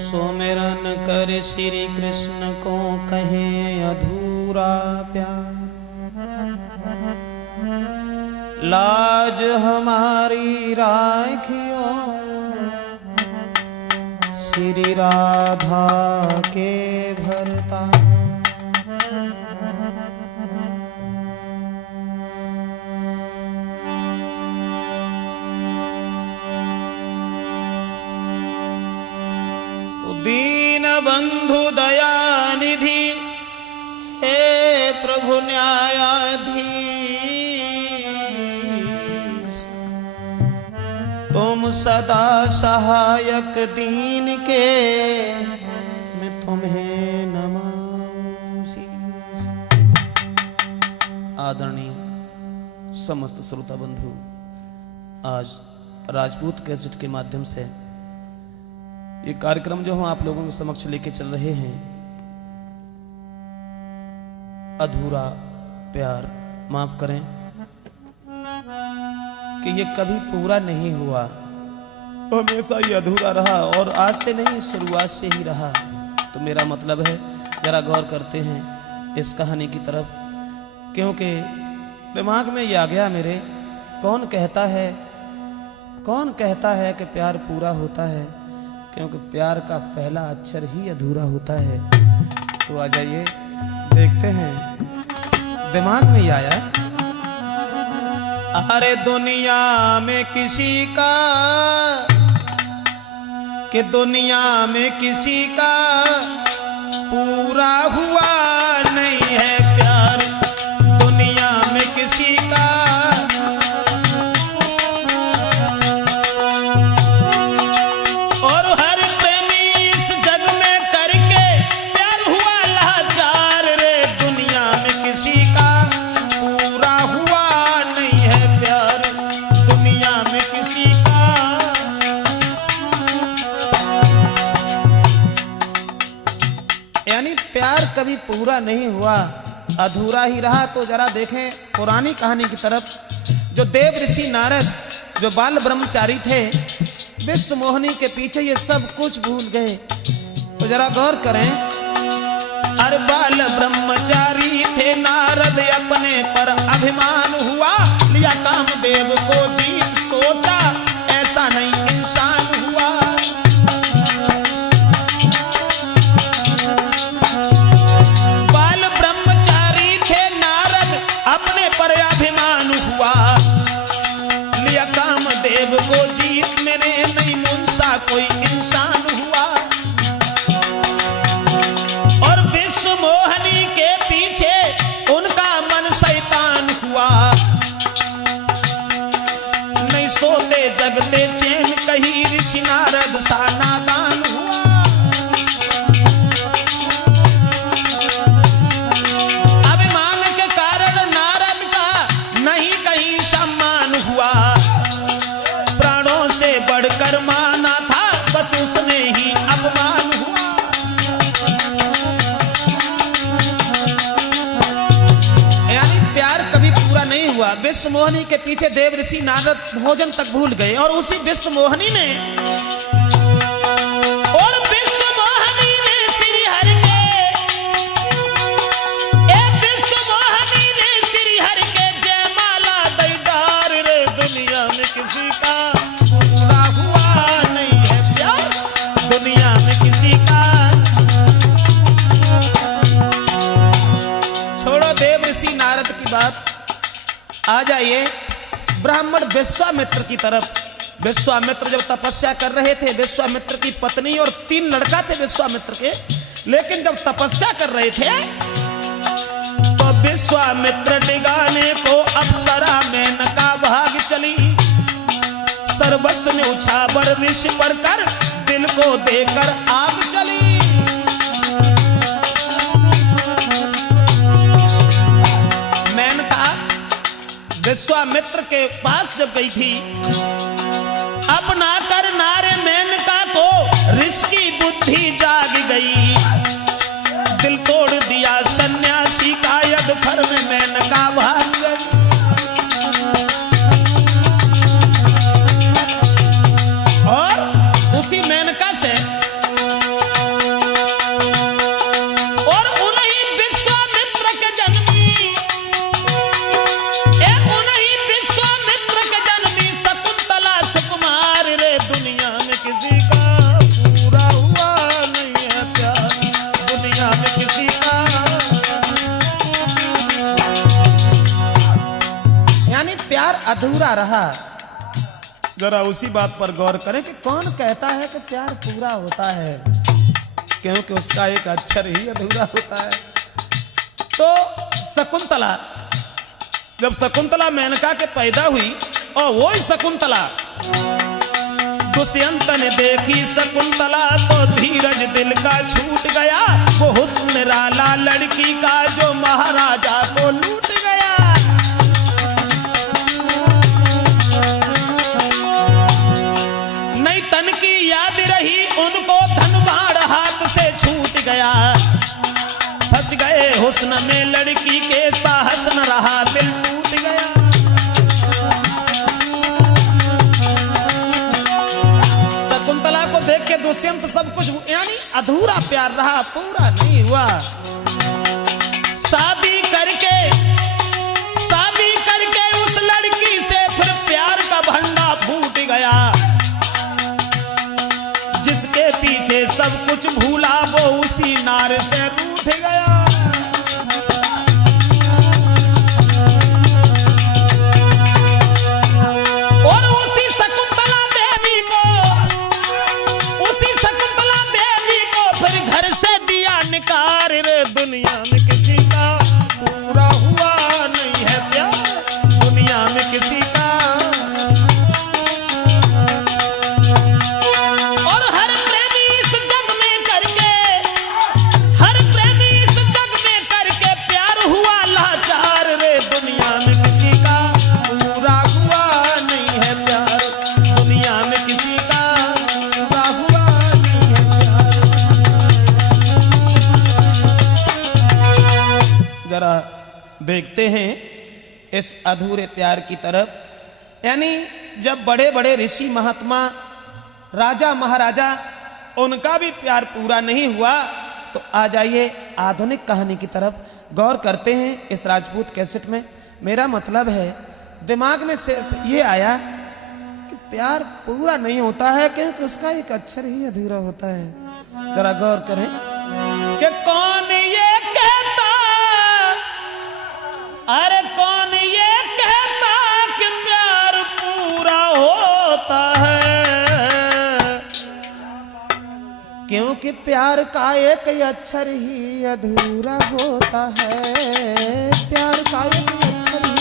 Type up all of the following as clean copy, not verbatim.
सुमिरन कर श्री कृष्ण को कहे अधूरा प्यार, लाज हमारी राखियो श्री राधा के भरता। दीन बंधु दया निधि हे प्रभु न्यायाधीश, तुम सदा सहायक दीन के मैं तुम्हें नमाऊं शीश। आदरणीय समस्त श्रोता बंधु, आज राजपूत कैसेट के माध्यम से ये कार्यक्रम जो हम आप लोगों के समक्ष लेके चल रहे हैं, अधूरा प्यार, माफ करें कि ये कभी पूरा नहीं हुआ, हमेशा ये अधूरा रहा और आज से नहीं, शुरुआत से ही रहा। तो मेरा मतलब है जरा गौर करते हैं इस कहानी की तरफ, क्योंकि दिमाग में ये आ गया मेरे, कौन कहता है कि प्यार पूरा होता है, क्योंकि प्यार का पहला अक्षर ही अधूरा होता है। तो आ जाइए देखते हैं, दिमाग में ही आया। अरे दुनिया में किसी का, कि दुनिया में किसी का पूरा हुआ नहीं है प्यार, दुनिया में किसी का कभी पूरा नहीं हुआ, अधूरा ही रहा। तो जरा देखें पुरानी कहानी की तरफ। जो देव ऋषि नारद जो बाल ब्रह्मचारी थे, विश्व मोहिनी के पीछे ये सब कुछ भूल गए। तो जरा गौर करें, अरे बाल ब्रह्मचारी थे नारद, अपने पर अभिमान हुआ, लिया कामदेव को जीत, सोचा ऐसा नहीं इंसान हुआ। देव को जीत मैंने नहीं मुंसा कोई इंसान हुआ, और विश्व मोहिनी के पीछे उनका मन शैतान हुआ। नहीं सोते जगते चैन कहीं ऋषि नारद विश्व मोहिनी के पीछे देव ऋषि नारद भोजन तक भूल गए और उसी विश्व मोहिनी ने किसी का पूरा हुआ नहीं है प्यार, दुनिया में किसी का। छोड़ो देव ऋषि नारद की बात, आ जाइए ब्राह्मण विश्वामित्र की तरफ। विश्वामित्र जब तपस्या कर रहे थे, विश्वामित्र की पत्नी और 3 लड़का थे विश्वामित्र के, लेकिन जब तपस्या कर रहे थे तो विश्वामित्र डिगाने को अप्सरा मेनका भाग चली, सर्वस्व ने उछावर ऋषि पर कर दिल को देकर आग चली। मेनका विश्वामित्र के पास जब गई थी, अपना कर नारे मेनका को ऋषि की बुद्धि जाग गई, दिल तोड़ दिया सन्यासी का यद फर में मेनका भाग गई। उसी मेनका से और उन्हीं विश्वामित्र के जन्मी, उन्हीं विश्वामित्र के जन्मी शकुंतला सुकुमार रे, दुनिया में किसी का पूरा हुआ नहीं है प्यार, दुनिया में किसी का। यानी प्यार अधूरा रहा। जरा उसी बात पर गौर करें कि कौन कहता है कि प्यार पूरा होता है, क्योंकि उसका एक अक्षर ही अधूरा होता है। तो शकुंतला, जब शकुंतला मेनका के पैदा हुई और वो ही शकुंतला, दुष्यंत ने देखी शकुंतला तो धीरज दिल का छूट गया, वो हुस्न निराला लड़की का जो महाराजा को लूट गया। नहीं तन की याद रही उनको, धनबाड़ हाथ से छूट गया, फंस गए हुस्न में लड़की के, साहस न रहा दिल टूट गया। शकुंतला को देख के दुष्यंत सब कुछ, यानी अधूरा प्यार रहा, पूरा नहीं हुआ। शादी करके उस लड़की से फिर प्यार का भंडा फूट गया, जिसके पीछे सब कुछ भूला वो उसी नार से रूठ गया। और उसी शकुंतला देवी को फिर घर से दिया निकार रे, दुनिया में किसी का पूरा हुआ नहीं है प्यार, दुनिया में किसी का। और हर प्रेमी इस जग में करके प्यार हुआ लाचार रे, दुनिया में किसी का पूरा हुआ नहीं है प्यार, दुनिया में किसी का पूरा हुआ नहीं है प्यार। जरा देखते हैं इस अधूरे प्यार की तरफ। यानी जब बड़े बड़े ऋषि महात्मा, राजा महाराजा, उनका भी प्यार पूरा नहीं हुआ, तो आ जाइए आधुनिक कहानी की तरफ गौर करते हैं इस राजपूत कैसेट में। मेरा मतलब है दिमाग में सिर्फ ये आया कि प्यार पूरा नहीं होता है क्योंकि उसका एक अक्षर ही अधूरा होता है। जरा गौर करें कि कौन ये कहता, अरे कौन ये कहता कि प्यार पूरा होता है, क्योंकि प्यार का एक अक्षर ही अधूरा होता है, प्यार का एक अक्षर ही।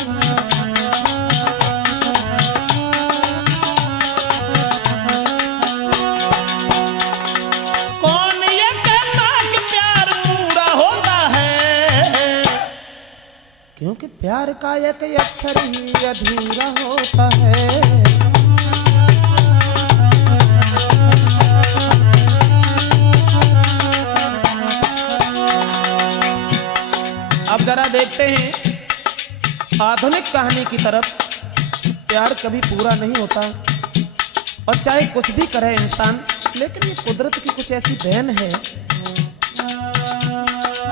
कौन ये कहता कि प्यार पूरा होता है, क्योंकि प्यार का एक अक्षर ही अधूरा होता है। अब जरा देखते हैं आधुनिक कहानी की तरफ प्यार कभी पूरा नहीं होता, और चाहे कुछ भी करे इंसान, लेकिन ये कुदरत की कुछ ऐसी देन है।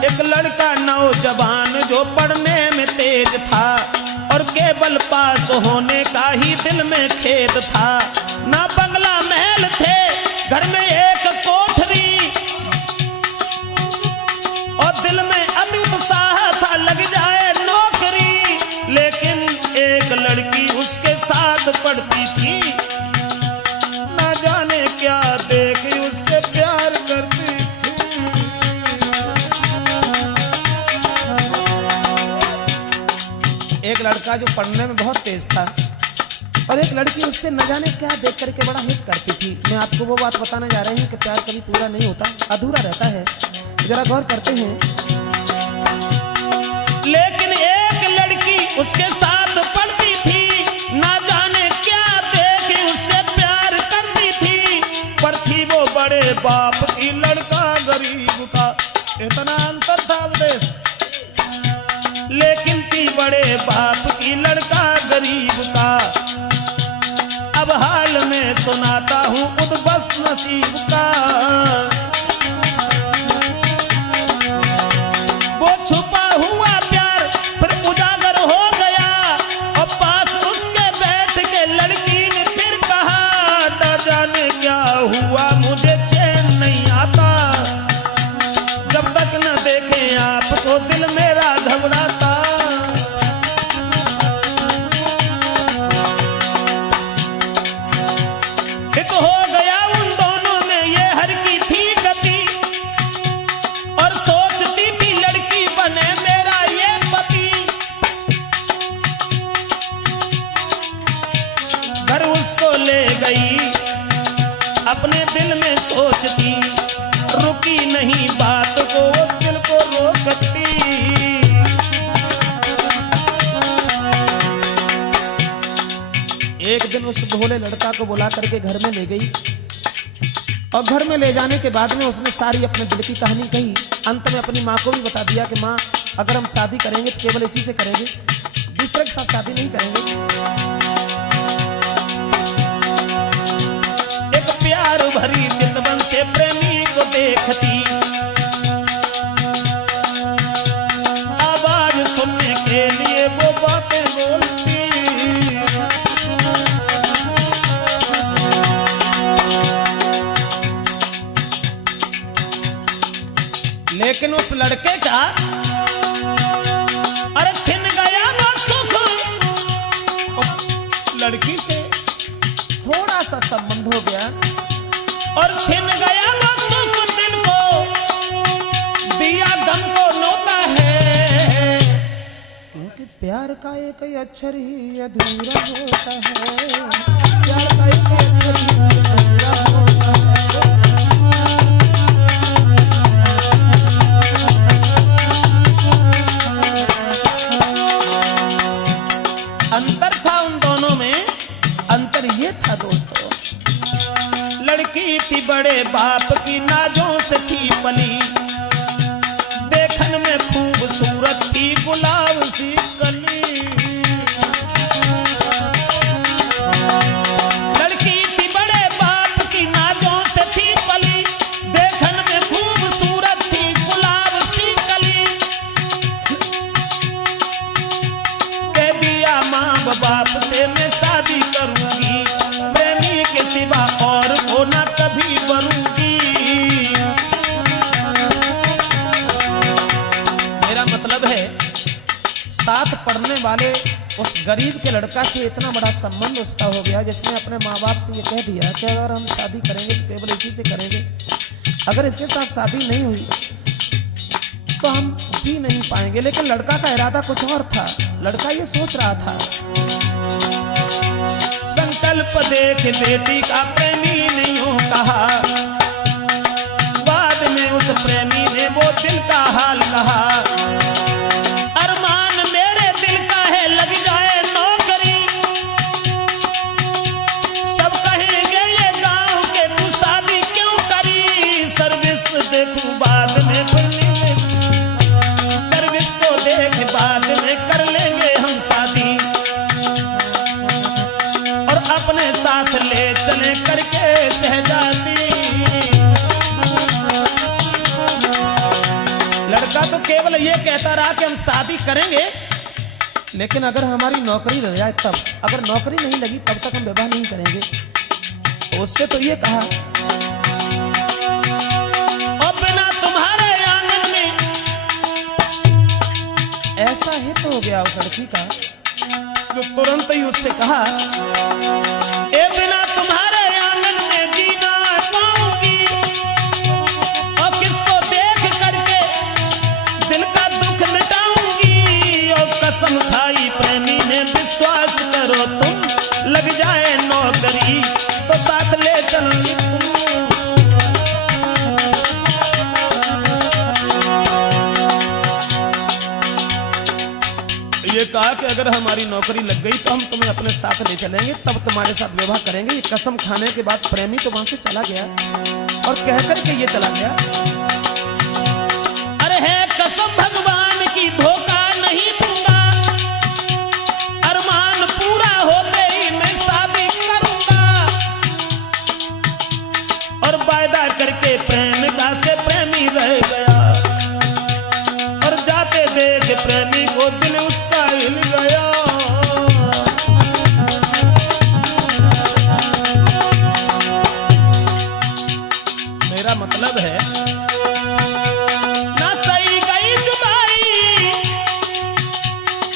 एक लड़का नौजवान जो पढ़ने में तेज था और केवल पास होने का ही दिल में खेद था। ना बंगला महल थे, घर में एक कोठरी, और दिल में अति उत्साह था लग जाए नौकरी। लेकिन एक लड़की उसके साथ पढ़ती थी, ना जाने क्या देख उससे प्यार करती थी। एक लड़का जो पढ़ने में बहुत तेज था और एक लड़की उससे न जाने क्या देख करके बड़ा हिट करती थी। मैं आपको वो बात बताने जा रही हूँ कि प्यार कभी पूरा नहीं होता, अधूरा रहता है। जरा गौर करते हैं। लेकिन एक लड़की उसके साथ पढ़ती थी, ना जाने क्या देख उससे प्यार करती थी। पर थी वो बड़े बाप की, लड़का गरीब था, इतना अंतर था देश। लेकिन थी बड़े बाप की, लड़का गरीब का। अब हाल में सुनाता हूँ उद्भस नसीब का। वो छुपा हुआ प्यार फिर उजागर हो गया, और पास उसके बैठ के लड़की ने फिर कहा, न जाने क्या हुआ मुझे चैन नहीं आता, जब तक न देखे आपको दिल मेरा घबराता। एक हो गया उन दोनों में ये हर की थी गति, और सोचती थी लड़की बने मेरा ये पति। घर उसको ले गई, अपने दिल में सोचती, रुकी नहीं बात को वो दिल को रोकती। एक दिन उस भोले लड़का को बुला करके घर में ले गई, और घर में ले जाने के बाद में उसने सारी अपने दिल की कहानी कही। अंत में अपनी माँ को भी बता दिया कि माँ, अगर हम शादी करेंगे तो केवल इसी से करेंगे, दूसरे के साथ शादी नहीं करेंगे। एक प्यार भरी चितवन से प्रेमी को देखती, आवाज सुनने के लिए वो बातें बोलती। लेकिन उस लड़के का अरे छिन गया ना सुख, लड़की से थोड़ा सा संबंध हो गया, और छिन गया ना सुख, दिल को दिया गम को नोता है। क्योंकि प्यार का एक ही अक्षर ही अधूरा होता है, प्यार का एक ही अक्षर ही अधूरा होता है। अंतर था उन दोनों में, अंतर ये था दोस्तों, लड़की थी बड़े बाप की, नाजों से थी पली, देखन में खूबसूरत थी गुलाब सी कली। लड़की थी बड़े बाप की, नाजों से थी पली, देखन में खूबसूरत थी गुलाब सी कली। कह दिया माँ बाप से मैं शादी करूंगी, प्रेमी के सिवा और को ना कभी बनूंगी। मेरा मतलब है, साथ पढ़ने वाले उस गरीब के लड़का से इतना बड़ा संबंध उसका हो गया, जिसने अपने माँ बाप से ये कह दिया कि अगर हम शादी करेंगे तो केवल इसी से करेंगे, अगर इसके साथ शादी नहीं हुई तो हम जी नहीं पाएंगे। लेकिन लड़का का इरादा कुछ और था, लड़का ये सोच रहा था, संकल्प देख बेटी का प्रेमी ने यूं कहा, बाद में उस प्रेमी ने वो दिल का हाल कहा। अरमान मेरे दिल का है लग जाए नौकरी, सब कहेंगे ये गांव के तू शादी क्यों करी। सर्विस देखूं बाद में सर्विस को देख बाद में कर लेंगे हम शादी। करके शहजादी। लड़का तो केवल ये कहता रहा कि हम शादी करेंगे, लेकिन अगर हमारी नौकरी लग जाए तब, अगर नौकरी नहीं लगी तब तक हम विवाह नहीं करेंगे। तो उससे तो ये कहा, और बिना तुम्हारे आंगन में। ऐसा हित हो गया उस लड़की का जो तुरंत ही उससे कहा, ए बिना तुम्हारे आंगन में जीना पाऊंगी, और किसको देख करके दिल का दुख मिटाऊंगी। और कसम खाई प्रेमी ने, विश्वास करो तुम, लग जाए नौकरी तो साथ ले चलूंगी तुम। ये कहा कि अगर हमारी नौकरी लग गई तो हम तुम्हें अपने साथ ले चलेंगे, तब तुम्हारे साथ विवाह करेंगे। ये कसम खाने के बाद प्रेमी तो वहां से चला गया और कह करके ये चला गया, अरे है कसम भगवान की, धोखा नहीं दूंगा, अरमान पूरा होते ही मैं शादी करूंगा। और वायदा करके प्रेमिका से प्रेमी रह गया, और जाते देख प्रेमी को दिल उसका हिल गया। मेरा मतलब है ना सही गई जुदाई।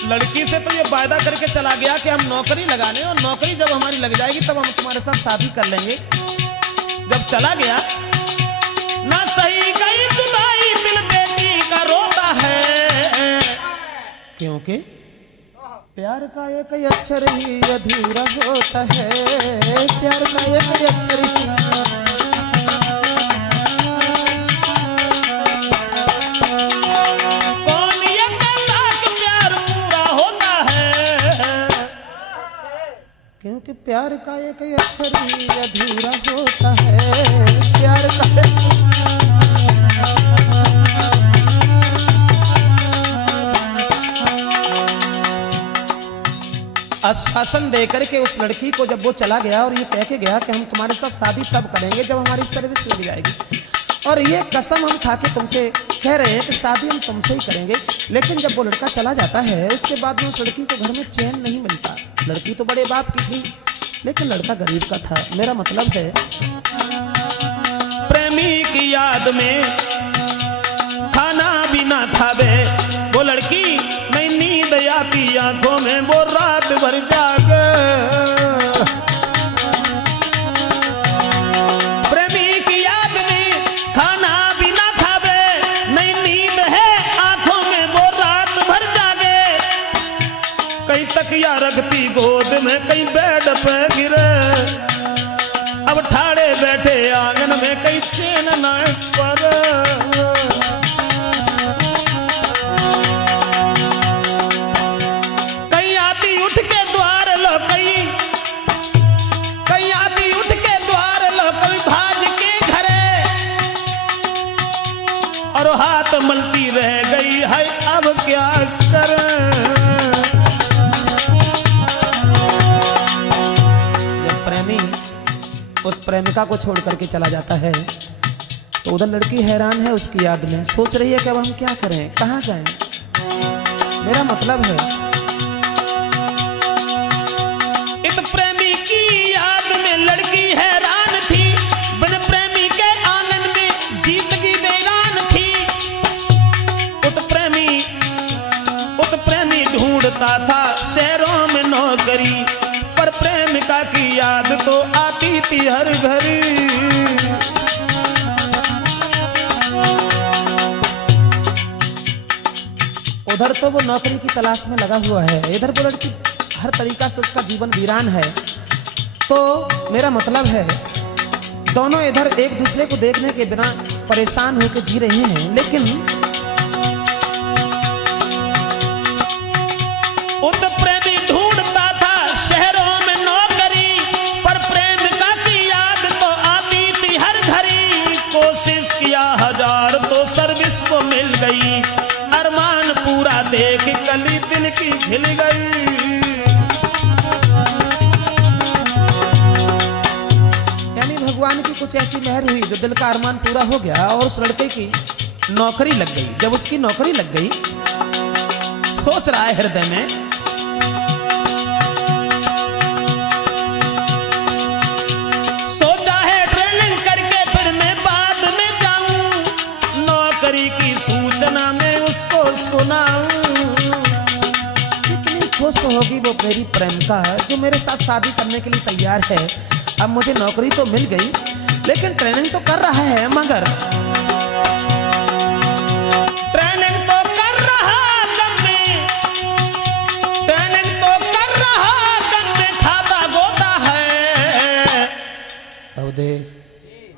लड़की से तो ये वायदा करके चला गया कि हम नौकरी लगा लें, और नौकरी जब हमारी लग जाएगी तब हम तुम्हारे साथ शादी कर लेंगे। जब चला गया, ना सही गई जुदाई, दिल बेटी का रोता है, क्योंकि प्यार का एक ही अक्षर ही अधूरा होता है, प्यार का एक ही अक्षर ही। कौन ये कहता कि प्यार पूरा होता है, क्योंकि प्यार का एक ही अक्षर ही अधूरा होता है, प्यार का। आश्वासन देकर के उस लड़की को जब वो चला गया और ये कह के गया कि हम तुम्हारे साथ शादी तब करेंगे जब हमारी सर्विस लग जाएगी, और ये कसम हम खा के तुमसे कह रहे हैं कि शादी हम तुमसे ही करेंगे। लेकिन जब वो लड़का चला जाता है, उसके बाद में उस लड़की को घर में चैन नहीं मिलता। लड़की तो बड़े बाप की थी, लेकिन लड़का गरीब का था। मेरा मतलब है प्रेमी की याद में खाना भी ना खावे वो लड़की, नहीं नींद आती आंखों में वो रात भर जागे। प्रेमी की याद में खाना भी ना खावे, नहीं नींद है आंखों में वो रात भर जागे। कई तकिया रखती गोद में, कई बेड पे गिरे, अब ठाड़े बैठे आंगन में, कई चैन न पर। कई आती उठ के द्वार लो, कई आती उठ के द्वार लो, कभी भाज के घरे, और हाथ मलती रह गई है, अब क्या करें। जब प्रेमी उस प्रेमिका को छोड़ करके चला जाता है तो उधर लड़की हैरान है उसकी याद में, सोच रही है कि अब हम क्या करें, कहाँ जाएं। मेरा मतलब है इस प्रेमी की याद में लड़की हैरान थी, बिन प्रेमी के आंगन में जीतगी वीरान थी। उत प्रेमी ढूंढता था शहरों में नौकरी, पर प्रेमिका की याद तो आती थी हर घड़ी। उधर तो वो नौकरी की तलाश में लगा हुआ है, इधर वो लड़की हर तरीका से उसका जीवन वीरान है। तो मेरा मतलब है दोनों इधर एक दूसरे को देखने के बिना परेशान होकर जी रहे हैं, लेकिन उत प्रेमी ढूंढता था शहरों में नौकरी, पर प्रेमिका की याद तो आती थी हर घड़ी। कोशिश किया हजार तो सर्विस को मिल गई, अरमान पूरा देख कली दिल की खिल गई। भगवान की कुछ ऐसी मेहर हुई जो दिल का अरमान पूरा हो गया और उस लड़के की नौकरी लग गई। जब उसकी नौकरी लग गई, सोच रहा है हृदय में, सोचा है ट्रेनिंग करके फिर मैं बाद में जाऊं, नौकरी की सूचना मैं उसको सुनाऊं। कितनी खुश होगी वो मेरी प्रेमिका जो मेरे साथ शादी करने के लिए तैयार है। अब मुझे नौकरी तो मिल गई, लेकिन ट्रेनिंग तो कर रहा है, मगर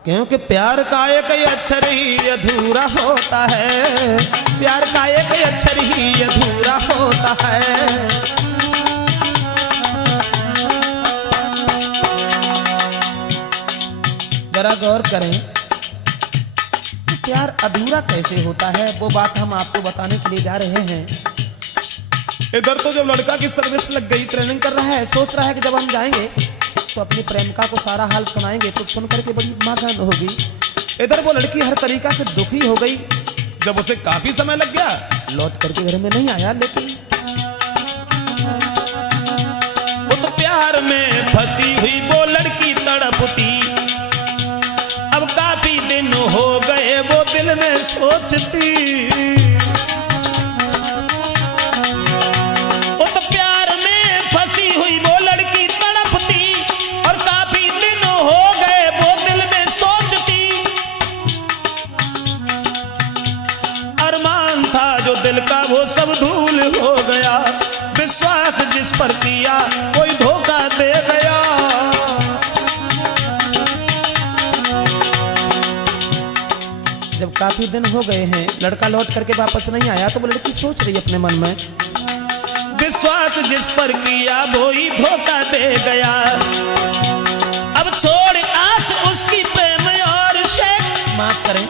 क्योंकि प्यार का एक अक्षर ही अधूरा होता है, प्यार का एक अक्षर ही अधूरा होता है। जरा गौर करें कि प्यार अधूरा कैसे होता है, वो बात हम आपको बताने के लिए जा रहे हैं। इधर तो जब लड़का की सर्विस लग गई, ट्रेनिंग कर रहा है, सोच रहा है कि जब हम जाएंगे तो अपनी प्रेमिका को सारा हाल सुनाएंगे तो सुन करके बड़ी मगन होगी। इधर वो लड़की हर तरीका से दुखी हो गई। जब उसे काफी समय लग गया, लौट करके घर में नहीं आया, लेकिन वो तो प्यार में फंसी हुई वो लड़की तड़पती। अब काफी दिन हो गए वो दिल में सोचती, वो तो प्यार में फंसी हुई वो लड़की तड़पती और काफी दिन हो गए वो दिल में सोचती। अरमान था जो दिल का वो सब धूल हो गया, विश्वास जिस पर किया कोई धोखा दे गया। जब काफी दिन हो गए हैं, लड़का लौट करके वापस नहीं आया, तो वो लड़की सोच रही अपने मन में, विश्वास जिस पर किया वो ही धोखा दे गया। अब छोड़ आस उसकी प्रेम और शेख। माफ करें,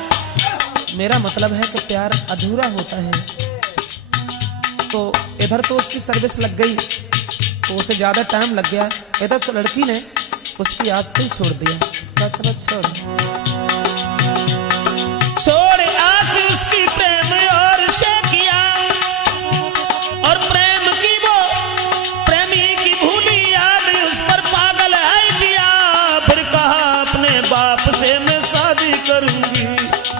मेरा मतलब है कि प्यार अधूरा होता है। तो इधर तो उसकी सर्विस लग गई, तो उसे ज्यादा टाइम लग गया। इधर तो लड़की ने उसकी आस को ही छोड़ दिया। चलो छोड़ आस उसकी प्रेम और शेखिया, और प्रेम की वो प्रेमी की भूली याद उस पर पागल है जिया। फिर कहा अपने बाप से मैं शादी करूंगी,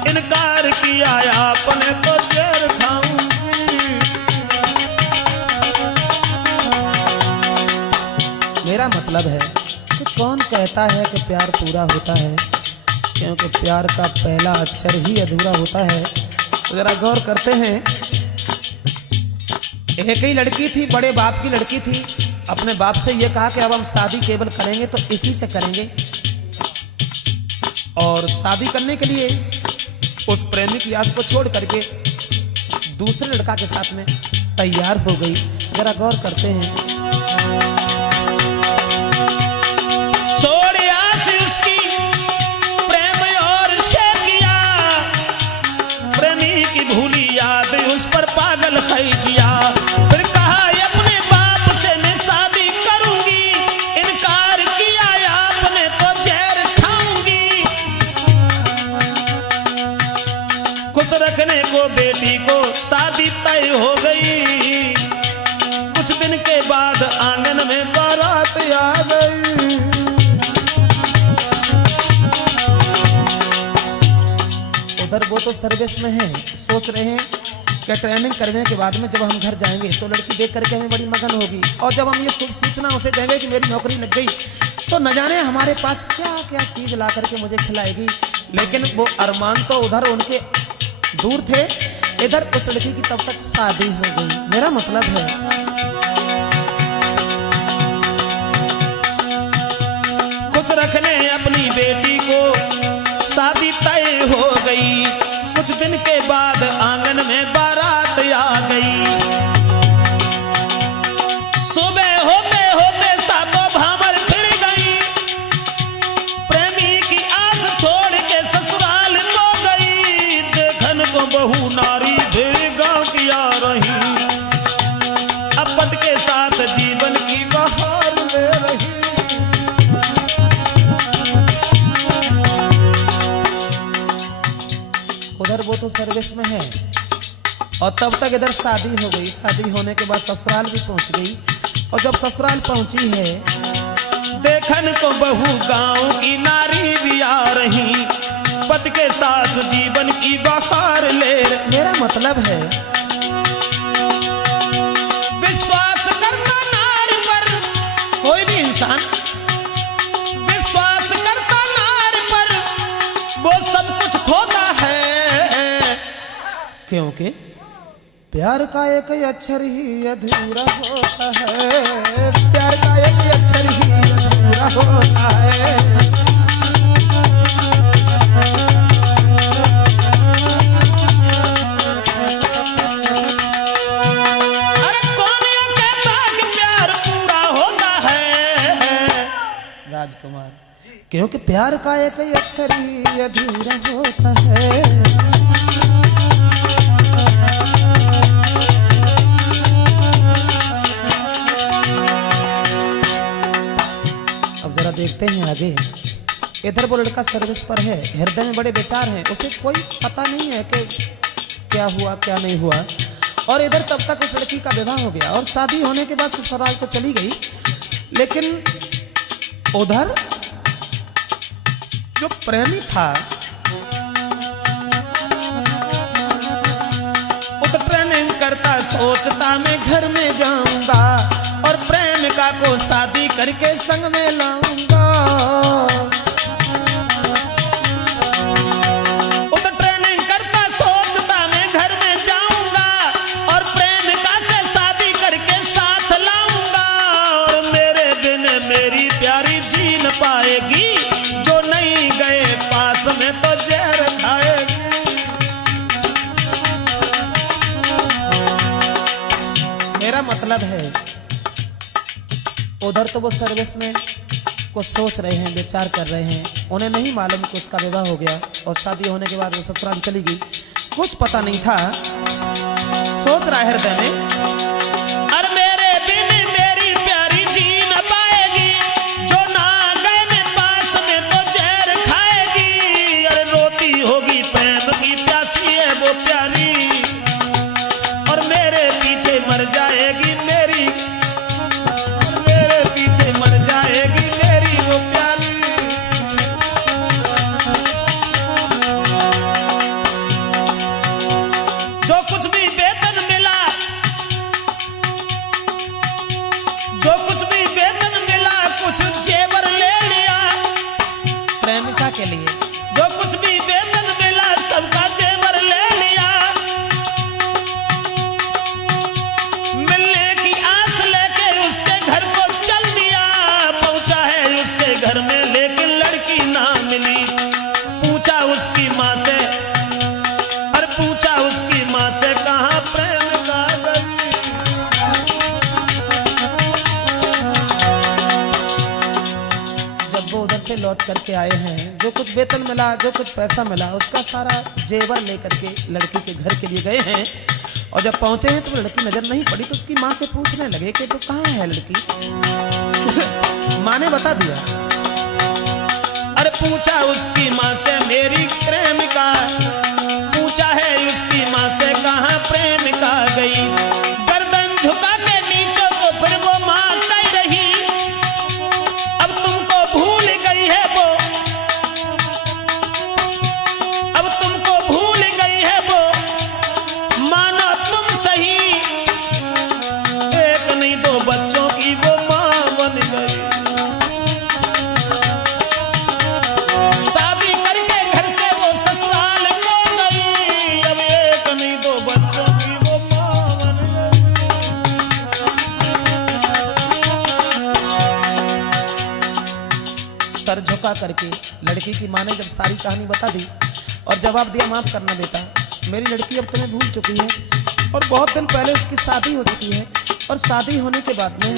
इनकार किया अपने को जहर खाऊंगी। मेरा मतलब है कि कौन कहता है कि प्यार पूरा होता है, क्योंकि प्यार का पहला अक्षर ही अधूरा होता है। तो जरा गौर करते हैं, एक ही लड़की थी, बड़े बाप की लड़की थी, अपने बाप से ये कहा कि अब हम शादी केवल करेंगे तो इसी से करेंगे। और शादी करने के लिए उस प्रेमी की आस को छोड़ करके दूसरे लड़का के साथ में तैयार हो गई। जरा गौर करते हैं, भूली याद उस पर पागल है जिया। फिर कहा अपने बाप से मैं शादी करूंगी, इनकार किया आपने तो जहर खाऊंगी। खुश रखने को बेटी को शादी तय हो गई। कुछ दिन के बाद आंगन में बारात आ गई। उधर वो तो सर्विस में है, सोच रहे हैं कि ट्रेनिंग करने के बाद में जब हम घर जाएंगे तो लड़की देख करके हमें बड़ी मगन होगी, और जब हम ये सूचना उसे देंगे कि मेरी नौकरी लग गई, तो न जाने हमारे पास क्या क्या चीज ला करके मुझे खिलाएगी। लेकिन वो अरमान तो उधर उनके दूर थे, इधर उस लड़की की तब तक शादी हो गई। मेरा मतलब है खुश रखने अपनी बेटी को शादी तय हो गई। कुछ दिन के बाद आंगन में बारात आ गई। सुबह होते होते सातों भामर फिर गई। प्रेमी की आस छोड़ के ससुराल तो गई। देखन को बहू नारी फिर गांव की आ रही। अब पति के साथ जीवन की बहार ले रही। तो सर्विस में है और तब तक इधर शादी हो गई। शादी होने के बाद ससुराल भी पहुंच गई और जब ससुराल पहुंची है, देखन को बहू गांव की नारी भी आ रही, पति के साथ जीवन की बहार ले रही। मेरा मतलब है विश्वास करना नारी पर, कोई भी इंसान विश्वास करता नारी पर, वो सब कुछ खोता है। क्योंकि प्यार का एक अक्षर ही अधूरा होता है, प्यार का एक अक्षर ही अधूरा होता है। अरे कौन ये कहता कि प्यार पूरा होता है? राजकुमार, क्योंकि प्यार का एक अक्षर ही अधूरा होता है। अब जरा देखते हैं आगे। इधर वो लड़का सर्विस पर है, हृदय में बड़े विचार हैं, उसे कोई पता नहीं है कि क्या हुआ क्या नहीं हुआ। और इधर तब तक उस लड़की का विवाह हो गया और शादी होने के बाद ससुराल तो चली गई, लेकिन उधर जो प्रेमी था उस ट्रेनिंग करता, सोचता मैं घर में जाऊंगा और प्रेमिका को शादी करके संग में लाऊंगा। उस ट्रेनिंग करता, सोचता मैं घर में जाऊंगा और प्रेमिका से शादी करके साथ लाऊंगा। और मेरे बिन मेरी प्यारी जी न पाएगी, जो नहीं गए पास में तो जहर खाएगी। मेरा मतलब है उधर तो वो सर्विस में कुछ सोच रहे हैं, विचार कर रहे हैं, उन्हें नहीं मालूम कि उसका विवाह हो गया और शादी होने के बाद वो ससुराल चली गई। कुछ पता नहीं था, सोच रहा है हृदय में, और मेरे बिन मेरी प्यारी जी न पाएगी, जो ना गए में पास में तो जहर खाएगी। अरे रोती होगी प्रेम की प्यासी है वो प्यारी, और मेरे पीछे मर जाएगी मेरी, मेरे पीछे मर जाएगी मेरी वो प्यारी। जो कुछ भी वेतन मिला, जो कुछ भी वेतन मिला, कुछ जेवर ले लिया। प्रेमिका के लिए जो कुछ भी वेतन मिला, सबका जेवर ले लिया। मिलने की आस लेके उसके घर को चल दिया। पहुंचा है उसके घर में लेकिन लड़की ना मिली। पूछा उसकी माँ से, और पूछा उसकी माँ से कहाँ प्रेमिका गई। जब वो उधर से लौट करके आए हैं, जो कुछ वेतन मिला, जो कुछ पैसा मिला, उसका सारा जेवर लेकर के लड़की के घर के लिए गए हैं। और जब पहुंचे हैं तो लड़की नजर नहीं पड़ी, तो उसकी माँ से पूछने लगे कि तो कहाँ है लड़की। माँ ने बता दिया। अरे पूछा उसकी माँ से मेरी प्रेमिका, पूछा है उसकी माँ से कहाँ प्रेमिका गई। गर्दन झुका के नीचे को फिर वो माँ कह रही, अब तुमको भूल गई है वो, अब तुमको भूल गई है वो। मानो तुम सही, एक नहीं दो बच्चों की वो माँ बन गई। शादी करके घर से वो ससुराल को गई, अब एक नहीं दो बच्चों की वो माँ बन गई। सर झुका करके लड़की की माँ ने जब सारी कहानी बता दी और जवाब दिया, माफ करना बेटा, मेरी लड़की अब तुम्हें भूल चुकी है और बहुत दिन पहले उसकी शादी हो चुकी है। और शादी होने के बाद में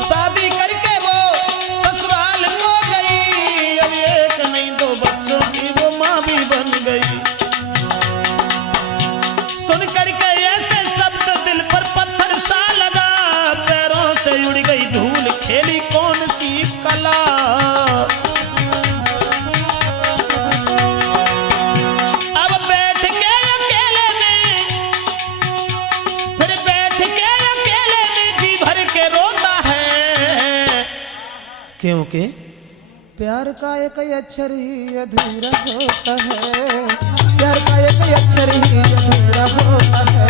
शादी करके वो ससुराल को गई, अब एक नहीं दो बच्चों की वो माँ भी बन गई। सुन करके ऐसे शब्द दिल पर पत्थर सा लगा, पैरों से उड़ गई धूल, खेली कौन सी कला। अब बैठ के क्योंकि प्यार का एक अक्षर ही अधूरा होता है, प्यार का एक अक्षर ही अधूरा होता है।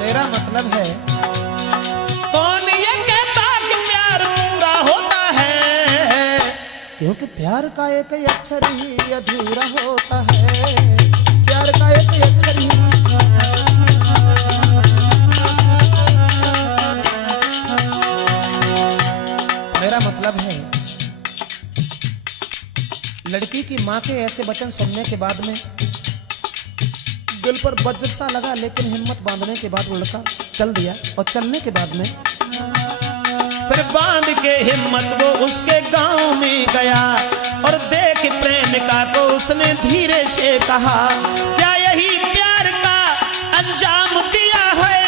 मेरा मतलब है, कौन ये कहता कि प्यार पूरा होता है? क्योंकि प्यार का एक अक्षर ही अधूरा होता है, प्यार का एक अक्षर ही। मेरा मतलब है, लड़की की माँ के ऐसे वचन सुनने के बाद में दिल पर वज्र सा लगा, लेकिन हिम्मत बांधने के बाद वो लड़का चल दिया। और चलने के बाद में फिर बांध के हिम्मत वो उसके गांव में गया और देख प्रेमिका को उसने धीरे से कहा, क्या यही प्यार का अंजाम दिया है?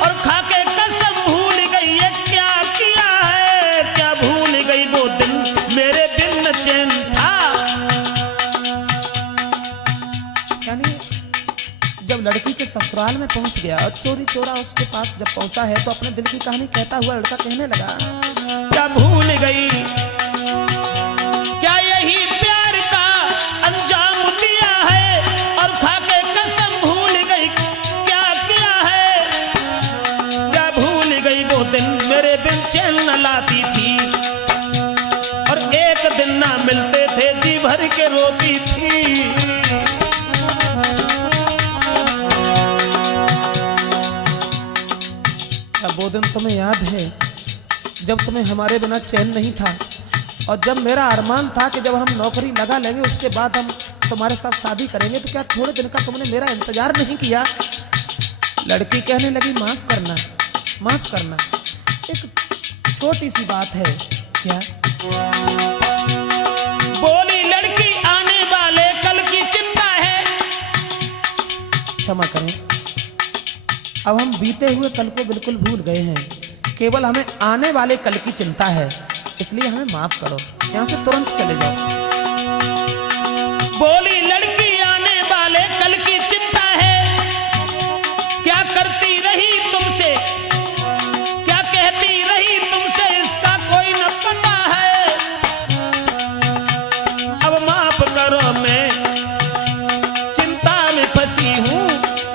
और खाके कसम भूल गई ये क्या किया है? क्या भूल गई वो दिन मेरे बिन चैन था? यानी जब लड़की के ससुराल में पहुंच गया और चोरी चोरा उसके पास जब पहुंचा है, तो अपने दिल की कहानी कहता हुआ लड़का कहने लगा, क्या भूल गई? क्या यही प्यार का अंजाम दिया है? और खाके कसम भूल गई क्या किया है? क्या भूल गई वो दिन मेरे बिन चैन न लाती थी, और एक दिन ना मिलते थे जी भर के रोती थी। अब वो दिन तुम्हें याद है जब तुम्हें हमारे बिना चैन नहीं था, और जब मेरा अरमान था कि जब हम नौकरी लगा लेंगे उसके बाद हम तुम्हारे साथ शादी करेंगे, तो क्या थोड़े दिन का तुमने मेरा इंतजार नहीं किया? लड़की कहने लगी, माफ करना, माफ करना, एक छोटी सी बात है। क्या? बोली लड़की, आने वाले कल की चिंता है। क्षमा करें, अब हम बीते हुए कल को बिल्कुल भूल गए हैं, केवल हमें आने वाले कल की चिंता है, इसलिए हमें माफ करो, यहाँ से तुरंत चले जाओ। बोली लड़की, आने वाले कल की चिंता है। क्या करती रही तुमसे, क्या कहती रही तुमसे, इसका कोई न पता है। अब माफ करो, मैं चिंता में फंसी हूँ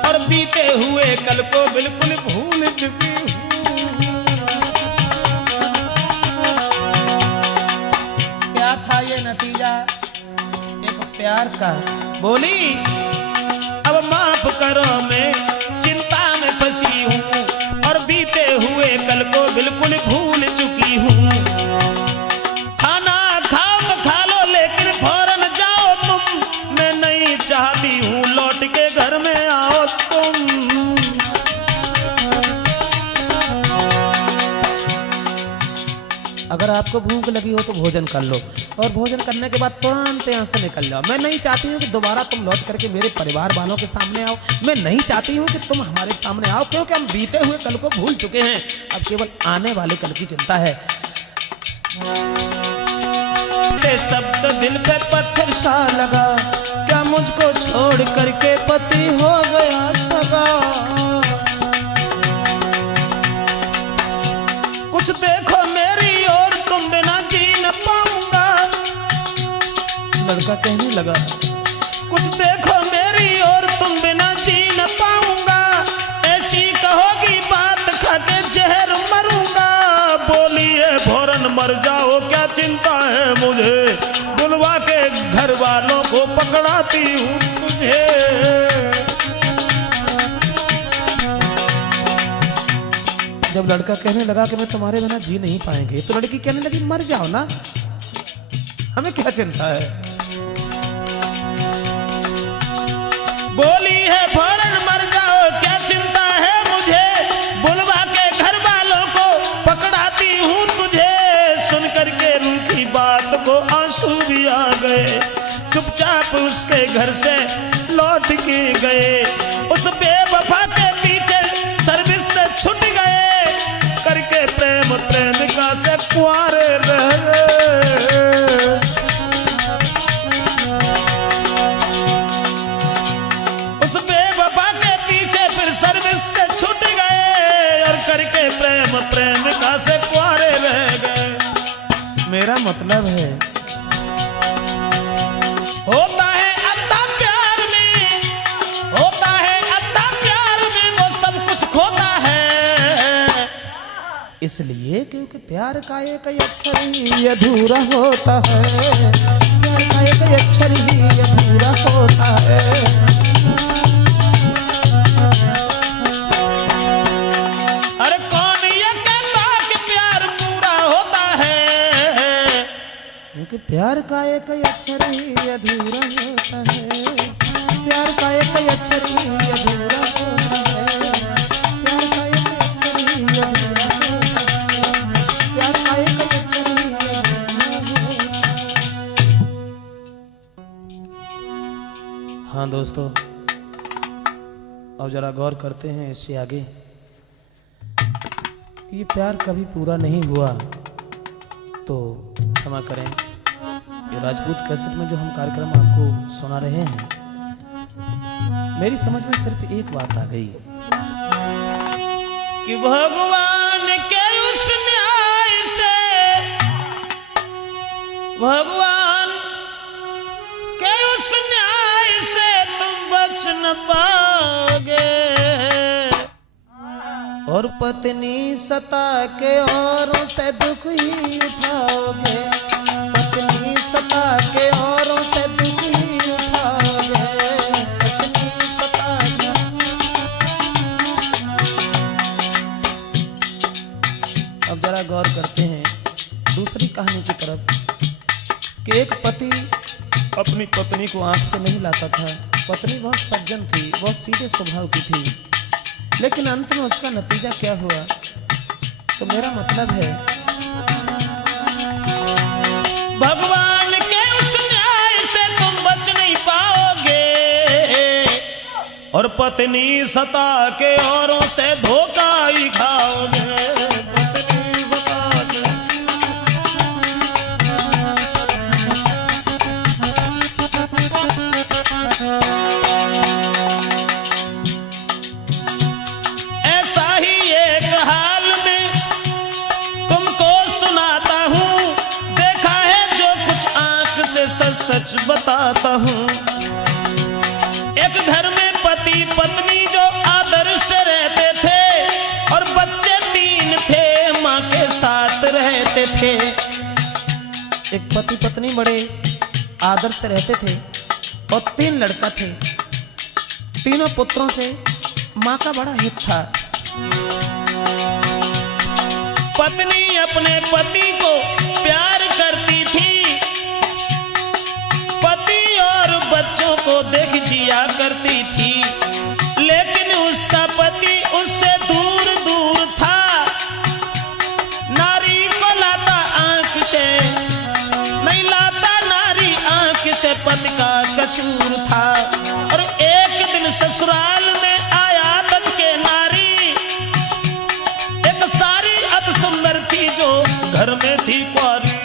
और बीते हुए कल को बिल्कुल भूल चुकी हूँ। क्या था ये नतीजा एक प्यार का? बोली, अब माफ करो, मैं चिंता में फंसी हूँ और बीते हुए कल को बिल्कुल भूल चुकी हूँ। खाना खाओ तो खा लो, लेकिन फौरन जाओ तुम, मैं नहीं चाहती हूँ लौट के घर में आओ तुम। अगर आपको भूख लगी हो तो भोजन कर लो, और भोजन करने के बाद तुरंत यहाँ से निकल जाओ। मैं नहीं चाहती हूँ कि दोबारा तुम लौट करके मेरे परिवार वालों के सामने आओ, मैं नहीं चाहती हूँ कि तुम हमारे सामने आओ, क्योंकि हम बीते हुए कल को भूल चुके हैं, अब केवल आने वाले कल की चिंता है। से शब्द दिल पे पत्थर सा लगा, क्या मुझको छोड़ करके पति हो गया सगा। कुछ देखो मेरी और, तुम बिना जी न पाऊंगा। लड़का कहने लगा, कुछ देखो मेरी और, तुम बिना जी न पाऊंगा। ऐसी कहोगी बात, खाके जहर मरूंगा। बोली है फौरन मर जाओ, क्या चिंता है मुझे, बुलवा के घर वालों को पकड़ाती हूँ तुझे। जब लड़का कहने लगा कि मैं तुम्हारे बिना जी नहीं पाएंगे, तो लड़की कहने लगी, मर जाओ ना, हमें क्या चिंता है। बोली है फौरन मर जाओ, क्या चिंता है मुझे, बुलवा के घर वालों को पकड़ाती हूँ तुझे। सुन करके रूठी बात को आंसू भी आ गए, चुपचाप उसके घर से लौट के गए। उस बेवफा के पीछे सर्विस से छूट गए, करके प्रेम प्रेमिका से कुंवारे रह गए। उस बेवफा करके प्रेम प्रेमिका से कुआरे रह गए। मेरा मतलब है होता है अद्दा प्यार में, होता है अद्दा प्यार में, वो सब कुछ खोता है। इसलिए क्योंकि प्यार का एक अक्षर ही अधूरा होता है, प्यार का एक अक्षर ही अधूरा होता है। अरे कौन ये कहता कि प्यार पूरा होता है, क्योंकि प्यार का एक अक्षर ही अधूरा होता है, प्यार का एक अक्षर ही अधूरा होता है, प्यार का एक अक्षर ही अधूरा होता है, प्यार का एक अक्षर ही अधूरा होता है। हाँ दोस्तों, अब जरा गौर करते हैं इससे आगे कि ये प्यार कभी पूरा नहीं हुआ तो क्षमा करें। ये राजपूत कैसेट में जो हम कार्यक्रम आपको सुना रहे हैं, मेरी समझ में सिर्फ एक बात आ गई कि भगवान के उस न्याय से, भगवान के उस न्याय से तुम बच न पाओगे, और पत्नी सता के औरों से दुख ही उठाओगे, पत्नी सता के औरों से दुख ही उठाओगे, पत्नी सता के। अब जरा गौर करते हैं दूसरी कहानी की तरफ कि एक पति अपनी पत्नी को आंख से नहीं लाता था। पत्नी बहुत सज्जन थी, बहुत सीधे स्वभाव की थी, लेकिन अंत में उसका नतीजा क्या हुआ? तो मेरा मतलब है भगवान के उस न्याय से तुम बच नहीं पाओगे, और पत्नी सता के औरों से धोखा ही खाओगे, पत्नी सता के। ऐसा ही एक हाल में तुमको सुनाता हूँ, देखा है जो कुछ आंख से सच सच बताता हूँ। एक घर में पति पत्नी जो आदर्श रहते थे, और बच्चे 3 थे, माँ के साथ रहते थे। एक पति पत्नी बड़े आदर से रहते थे और 3 लड़का थे। तीनों पुत्रों से माँ का बड़ा हित था। पत्नी अपने पति को प्यार करती थी, पति और बच्चों को देख जिया करती थी, लेकिन उसका पति उससे दूर दूर था। नारी को लाता आंख से नहीं लाता, नारी आंख से पति का कसूर था। और एक दिन ससुराल में आया तज के नारी, एक सारी अति सुंदर थी जो घर में थी कुंवारी।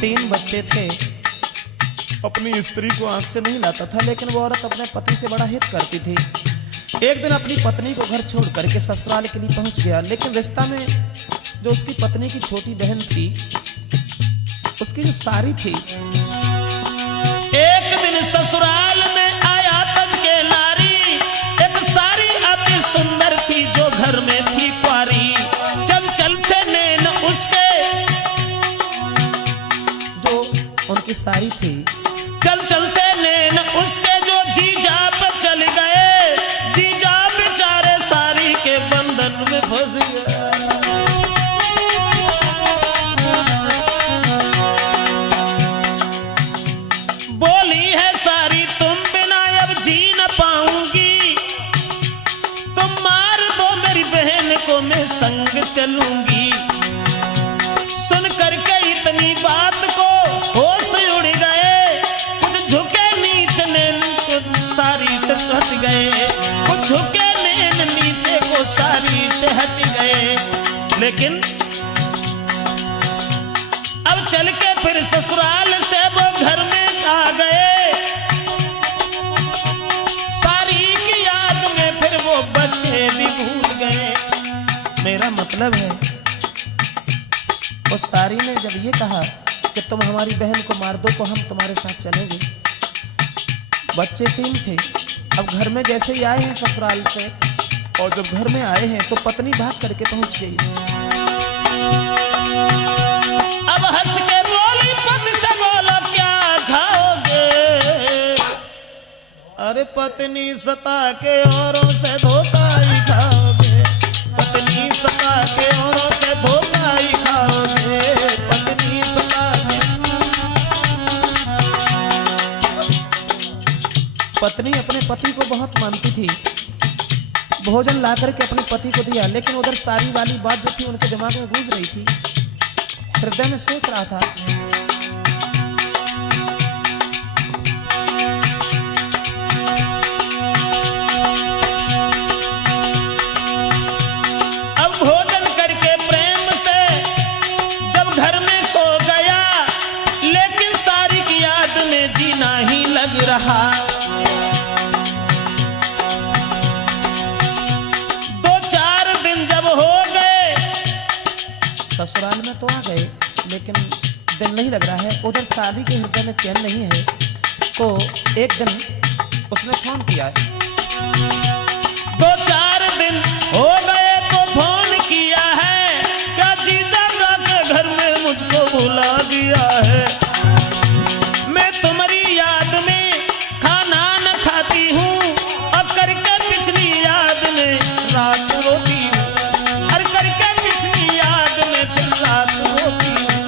तीन बच्चे थे। अपनी स्त्री को आंख से नहीं लाता था, लेकिन वो औरत अपने पति से बड़ा हित करती थी। एक दिन अपनी पत्नी को घर छोड़ करके ससुराल के लिए पहुंच गया, लेकिन रिश्ता में जो उसकी पत्नी की छोटी बहन थी, उसकी जो सारी थी, एक दिन ससुराल में आया तज के नारी, एक सारी अति सुंदर थी जो घर में थी कुंवारी। जब चलते नैन उसके, जो उनकी सारी थी, चल चलते नैन उसके जो जीजा पे चल गए, जीजा बेचारे सारी के बंधन में फंस गए। बोली है सारी तुम बिना अब जी न पाऊंगी, तुम मार दो मेरी बहन को मैं संग चलूंगी। सुन करके इतनी बात को होश उड़ गए, कुछ झुके नीचे नैन को सारी से हट गए, कुछ झुके नैन नीचे को सारी से हट गए। लेकिन अब चल के फिर ससुराल से वो घर में आ गए, सारी भी भूल गए। मेरा मतलब है उस सारी ने जब ये कहा कि तुम हमारी बहन को मार दो तो हम तुम्हारे साथ चलेंगे, बच्चे 3 थे। अब घर में जैसे ही आए हैं ससुराल से, और जब घर में आए हैं तो पत्नी भाग करके पहुंच गई। अब हंस के बोली पति से, बोलो क्या खाओगे? अरे पत्नी सता के औरों से धोखा ही खाओगे, पत्नी सता के औरों से धोखा ही खाओगे, पत्नी सता के। पत्नी अपने पति को बहुत मानती थी, भोजन ला करके अपने पति को दिया, लेकिन उधर सारी वाली बात जो थी उनके दिमाग में गूंज रही थी, हृदय में सोच रहा था। अब भोजन करके प्रेम से जब घर में सो गया, लेकिन सारी की याद में जीना ही लग रहा। 2-4 दिन जब हो गए, ससुराल में तो आ गए लेकिन दिन नहीं लग रहा है, उधर साली के हृदय में चैन नहीं है। तो एक दिन उसने फोन किया। 2-4 दिन हो गए तो फोन किया है, क्या जीजा जाके घर में मुझको भुला दिया है। मैं तुम्हारी याद में खाना न खाती हूँ, और करके पिछली याद में रात रोती हूँ, और करके पिछली याद में फिर रात रोती हूँ।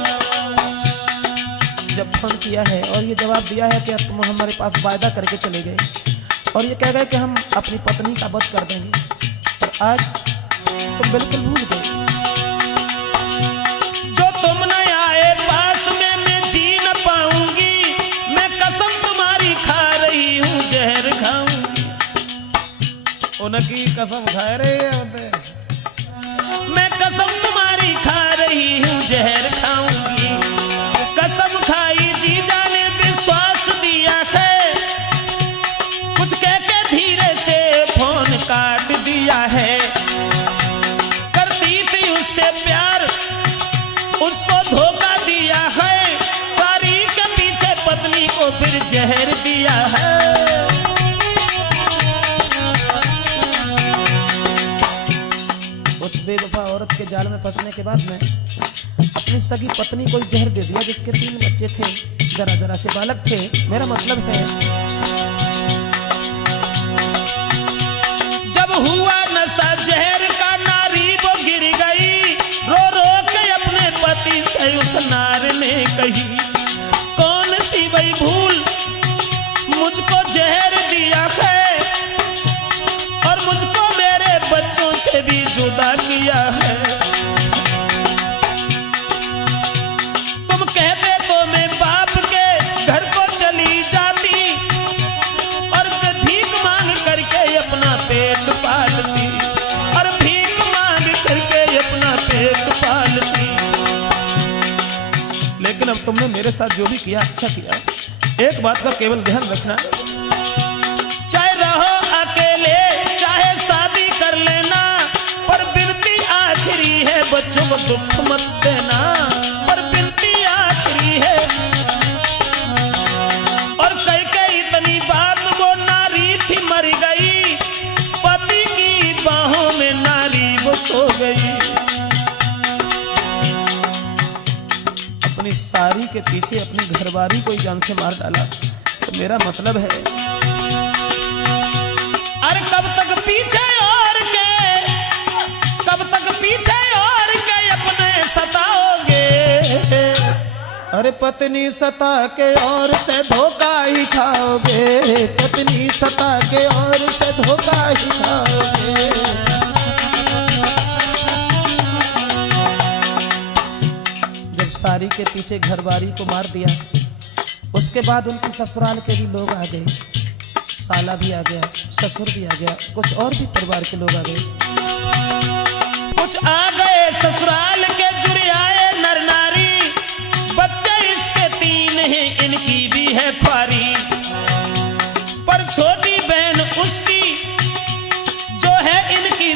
जब फोन किया है और ये जवाब दिया है कि तुम हमारे पास वायदा करके चले गए और ये कह गए कि हम अपनी पत्नी का वध कर देंगे, पर आज तुम बिल्कुल भूल गए। जो तुम न आए पास में मैं जी न पाऊंगी, मैं कसम तुम्हारी खा रही हूँ जहर खाऊंगी। उनकी कसम खा रहे हैं, मैं कसम तुम्हारी खा रही हूँ जहर खाऊंगी। कसम खाई जीजा ने विश्वास दिया है, कुछ कह के धीरे से फोन काट दिया है। करती थी उससे प्यार, उसको धोखा दिया है, सारी के पीछे पत्नी को फिर जहर दिया है। उस बेवफा औरत के जाल में फंसने के बाद में अपनी सगी पत्नी को जहर दे दिया, जिसके 3 बच्चे थे, जरा जरा से बालक थे। मेरा मतलब है जब हुआ नशा जहर का, नारी वो गिर गई, रो रो के अपने पति से उस नार ने कही, कौन सी वही भूल मुझको जहर दिया है, और मुझको मेरे बच्चों से भी जुदा किया है। तुम कहते तो मैं बाप के घर को चली जाती, और भीख मांग करके अपना पेट पालती, और भीख मांग करके अपना पेट पालती। लेकिन अब तुमने मेरे साथ जो भी किया अच्छा किया। एक बात का केवल ध्यान रखना, चाहे रहो अकेले चाहे शादी कर लेना, पर बिनती आखिरी है बच्चों को दुख मत देना, पर बिनती आखिरी है। और कह के इतनी बात वो नारी थी मर गई, पति की बाहों में नारी वो सो गई। अपनी सारी के पीछे अपनी घरवाली को ही जान से मार डाला। तो मेरा मतलब है अरे कब तक पीछे और के, कब तक पीछे और के अपने सताओगे। अरे पत्नी सता के और से धोखा ही खाओगे, पत्नी सता के और से धोखा ही खाओगे। जब सारी के पीछे घरवाली को मार दिया, उसके बाद उनकी ससुराल के भी लोग आ गए, साला भी आ गया, ससुर भी आ गया, कुछ और भी परिवार के लोग आ गए। कुछ आ गए ससुराल के जुड़े आए नर नारी, बच्चे इसके 3 हैं, इनकी भी है ख्वारी। पर छोटी बहन उसकी जो है इनकी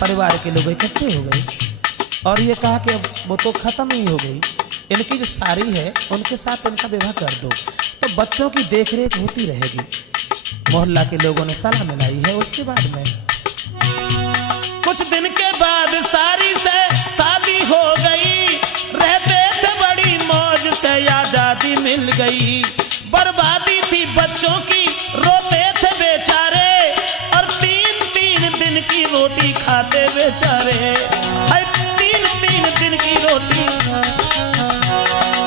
परिवार के लोग इकट्ठे हो गए और ये कहा कि अब वो तो खत्म ही हो गई, इनकी जो सारी है उनके साथ इनका विवाह कर दो, तो बच्चों की देखरेख होती रहेगी। मोहल्ला के लोगों ने सलाह मिलाई है। उसके बाद में कुछ दिन के बाद सारी से शादी हो गई, रहते थे बड़ी मौज से आजादी मिल गई। बर्बादी थी बच्चों की, रोते थे बेचारे, और 3-3 दिन की रोटी खाते बेचारे। हाय 3-3 दिन की रोटी,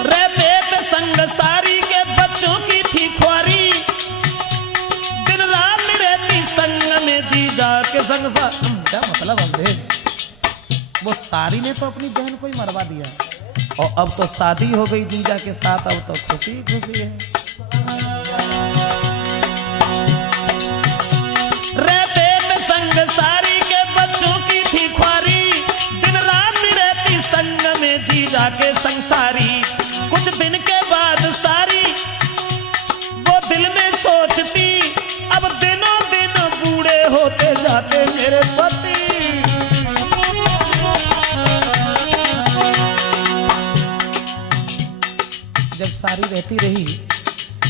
रहते थे संग सारी के बच्चों की थी ख्वारी, दिन रात रहती संग में जी जाके संग सा। क्या मतलब अंग्रेज, वो सारी ने तो अपनी बहन को ही मरवा दिया और अब तो शादी हो गई जीजा के साथ, अब तो खुशी खुशी है। रहते थे संग सारी के बच्चों की थी ख्वारी, दिन रात रहती संग में जी जाके संसारी। कुछ दिन के बाद सारी वो दिल में सोचती, अब दिनों दिन बूढ़े होते जाते मेरे पति। जब सारी रहती रही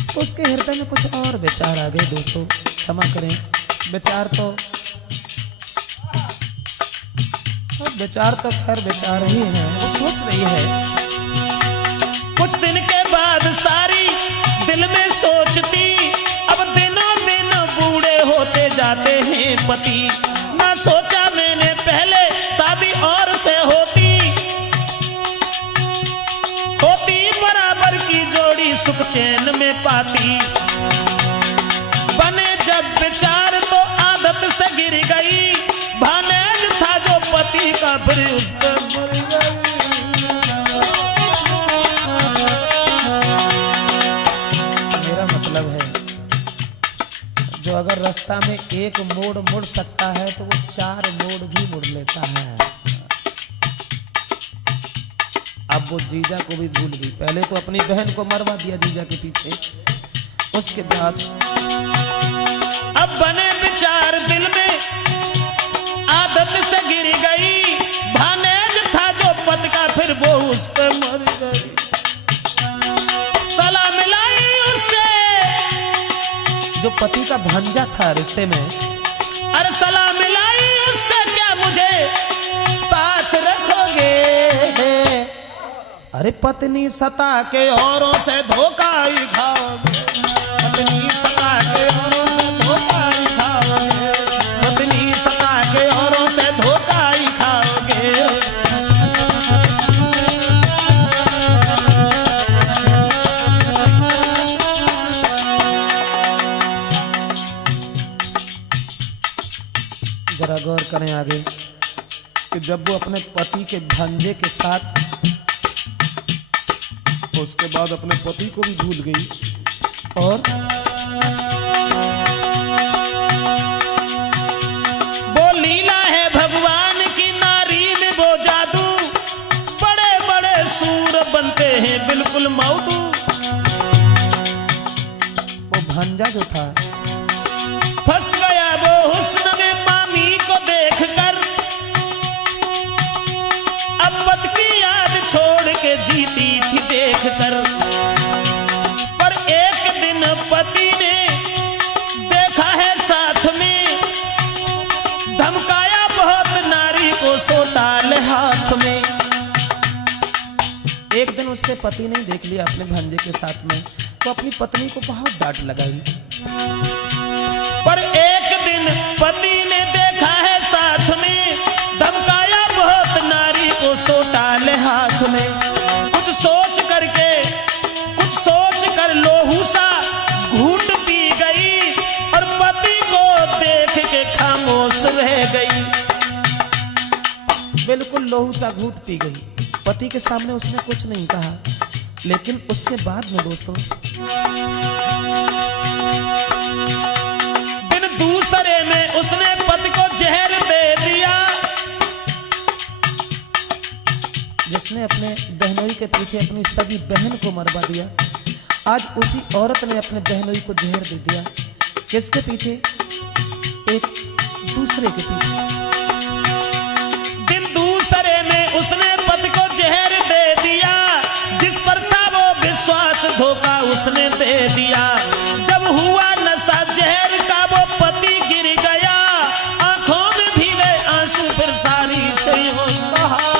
तो उसके हृदय में कुछ और विचार आ गए। दोस्तों क्षमा करें, विचार तो खैर विचार ही है, वो सोच रही है। कुछ दिन के बाद सारी दिल में सोचती, अब दिनों दिन बूढ़े होते जाते हैं पति। ना सोचा मैंने पहले शादी और से होती बराबर की जोड़ी सुख चैन में पाती। बने जब विचार तो आदत से गिर गई, भानेज था जो पति का फिर उस पर मर गई। मेरा मतलब है जो अगर रास्ता में एक मोड़ मुड़ सकता है तो वो 4 मोड़ भी मुड़ लेता है। अब वो जीजा को भी भूल गई, पहले तो अपनी बहन को मरवा दिया जीजा के पीछे, उसके बाद अब बने विचार दिल में आदत से गिर गई, भानेज था जो पति का फिर वो उस पे मर गई। सलाह मिलाई उससे जो पति का भांजा था रिश्ते में, अरे सलाह मिलाई उससे क्या मुझे साथ रखोगे। अरे पत्नी सता के औरों से धोखा ही खाओगे, पत्नी सता के औरों से धोखा ही खाओगे, पत्नी सता के औरों से धोखा ही खाओगे। जरा गौर करें आगे कि जब वो अपने पति के भांजे के साथ, उसके बाद अपने पति को भी भूल गई और वो लीला है भगवान की, नारी में वो जादू, बड़े बड़े सूर बनते हैं बिल्कुल मौदू। वो भांजा जो था फंस गया वो हुस्न में मामी को देखकर, अब पति की याद छोड़ के जीती थी देखकर। पर एक दिन पति ने देखा है साथ में, धमकाया बहुत नारी को सोताल हाथ में। एक दिन उसके पति ने देख लिया अपने भांजे के साथ में, तो अपनी पत्नी को बहुत डांट लगाई। पर एक दिन पति ने देखा है साथ में, धमकाया बहुत नारी को सोताल हाथ में। कुछ सोच कर लोहू सा घूट पी गई, और पति को देख के खामोश रह गई। बिल्कुल लोहू सा घूट पी गई, पति के सामने उसने कुछ नहीं कहा। लेकिन उसके बाद में दोस्तों दिन दूसरे में उसने पति को जहर दे दिया, जिसने अपने बहनोई के पीछे अपनी सगी बहन को मरवा दिया, आज उसी औरत ने अपने बहनोई को जहर दे दिया। किसके पीछे? एक दूसरे के पीछे। उसने पति को जहर दे दिया, जिस पर था वो विश्वास धोखा उसने दे दिया। जब हुआ नशा जहर का वो पति गिर गया, आंखों में भीगे आंसू फिर सारी सैयों कहा।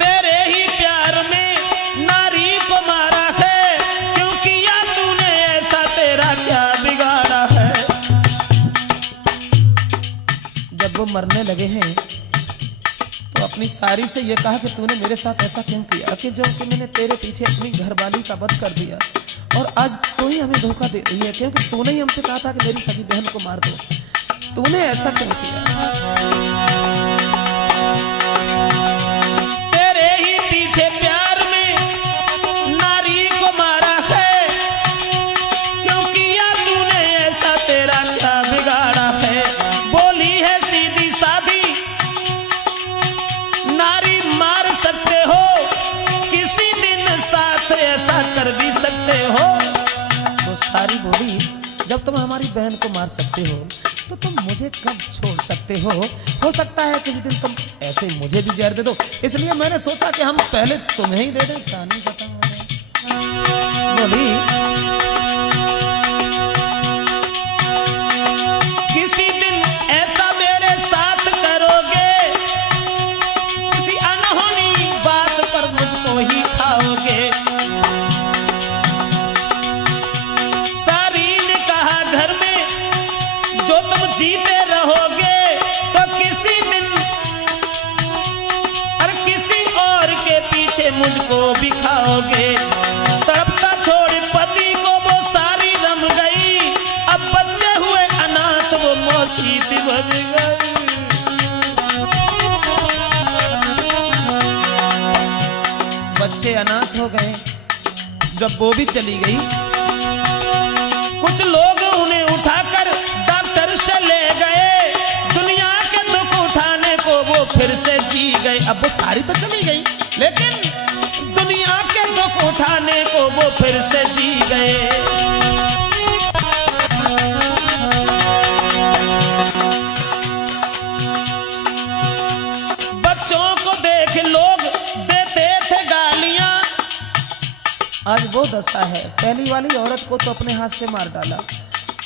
तेरे ही प्यार में नारी को मारा है, क्यों किया तूने ऐसा, तेरा क्या बिगाड़ा है। जब वो मरने लगे हैं तो अपनी सारी से ये कहा कि तूने मेरे साथ ऐसा क्यों किया, कि जो कि मैंने तेरे पीछे अपनी घरवाली का वध कर दिया और आज तू ही हमें धोखा दे रही है, क्योंकि तूने ही हमसे कहा था कि मेरी सगी बहन को मार दो, तूने ऐसा क्यों किया। तेरे ही पीछे प्यार में नारी को मारा है, क्यों किया तूने ऐसा, तेरा क्या बिगाड़ा है। बोली है सीधी सादी, नारी मार सकते हो, किसी दिन साथ ऐसा कर भी सकते हो। वो सारी बोली जब तुम हमारी बहन को मार सकते हो तो तुम मुझे कब छोड़ सकते हो सकता है किसी दिन तुम ऐसे मुझे भी जहर दे दो, इसलिए मैंने सोचा कि हम पहले तुम्हें ही दे दें, क्या नहीं पता। बोली किसी दिन ऐसा मेरे साथ करोगे, किसी अनहोनी बात पर मुझको ही खाओगे। सारी ने कहा घर में जो तुम जीते रहोगे, तो किसी दिन और किसी और के पीछे मुझको भी खाओगे। तड़पता छोड़ पति को वो सारी रम गई, अब बच्चे हुए अनाथ वो मौसी बज गई। बच्चे अनाथ हो गए जब वो भी चली गई। कुछ लोग उन्हें उठाकर डॉक्टर से ले गए, दुनिया के दुख उठाने को वो फिर से जी गए। अब वो सारी तो चली गई, लेकिन दुनिया के दुख उठाने को वो फिर से जी गए। बच्चों को देख लोग देते थे गालियां, आज वो दशा है। पहली वाली औरत को तो अपने हाथ से मार डाला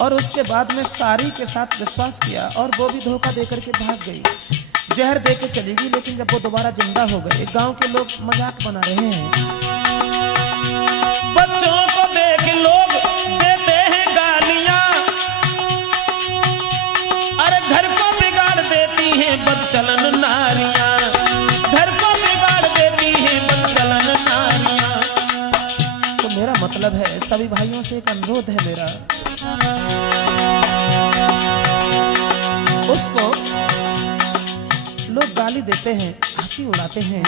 और उसके बाद में सारी के साथ विश्वास किया और वो भी धोखा देकर के भाग गई, जहर दे के चली गई। लेकिन जब वो दोबारा जिंदा हो गए, गांव के लोग मजाक बना रहे हैं। बच्चों को देख लोग देते हैं गालियां, अरे घर को बिगाड़ देती हैं बदचलन नारियां, घर को बिगाड़ देती हैं बदचलन नारियां। तो मेरा मतलब है, सभी भाइयों से एक अनुरोध है मेरा, उसको लोग गाली देते हैं, हंसी उड़ाते हैं,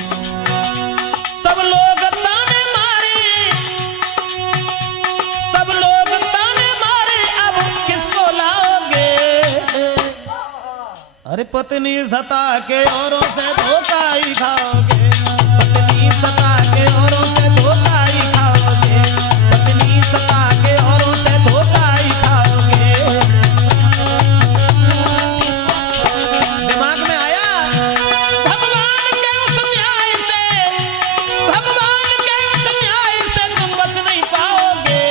सब लोग ताने मारे, सब लोग ताने मारे, अब किसको लाओगे। अरे पत्नी सता के औरों से धोखा ही खाओगे, पत्नी सता के औरों से धोखा ही खाओगे, पत्नी सता के औरों से धोखा ही खाओगे। दिमाग में आया? भगवान के उस न्याय से, भगवान के उस न्याय से तुम बच नहीं पाओगे,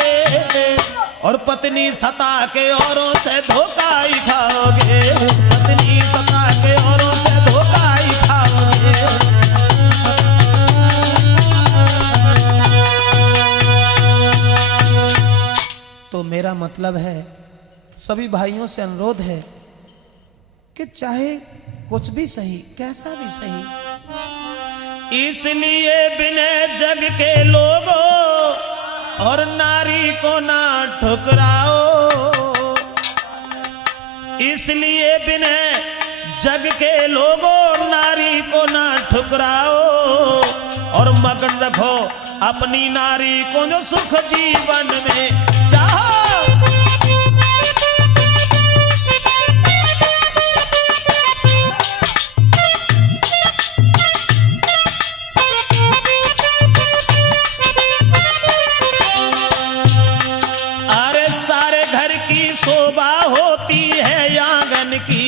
और पत्नी सता के औरों से धोखा ही खाओगे, पत्नी सता के औरों से धोखा ही खाओगे। तो मेरा मतलब है, सभी भाइयों से अनुरोध है कि चाहे कुछ भी सही, कैसा भी सही, इसलिए विनय जग के लोगों और नारी को ना ठुकराओ, इसलिए विनय जग के लोगों नारी को ना ठुकराओ, और मगन रखो अपनी नारी को जो सुख जीवन में चाहो। अरे सारे घर की शोभा होती है आंगन की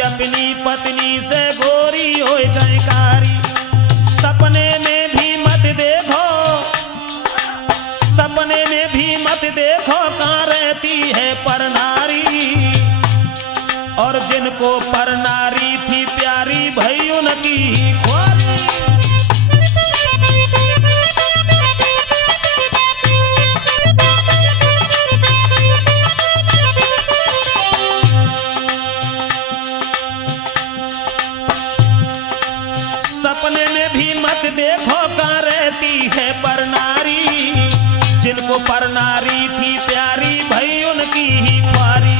अपनी पत्नी से गोरी हो जयकारी। सपने में भी मत देखो, सपने में भी मत देखो कहाँ रहती है पर नारी। और जिनको पर नारी थी प्यारी भई उनकी ही ख्वारी। सपने में भी मत देखो कहाँ रहती है पर नारी। जिनको पर नारी थी प्यारी भई उनकी ही ख्वारी।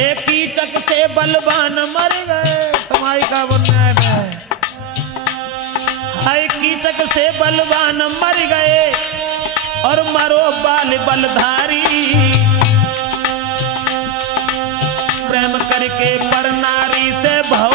एक कीचक से बलवान मर गए, तुम्हारी का बुनियाद है। हाय कीचक से बलवान मर गए और मरो बाल बलधारी। प्रेम करके पर नारी से भव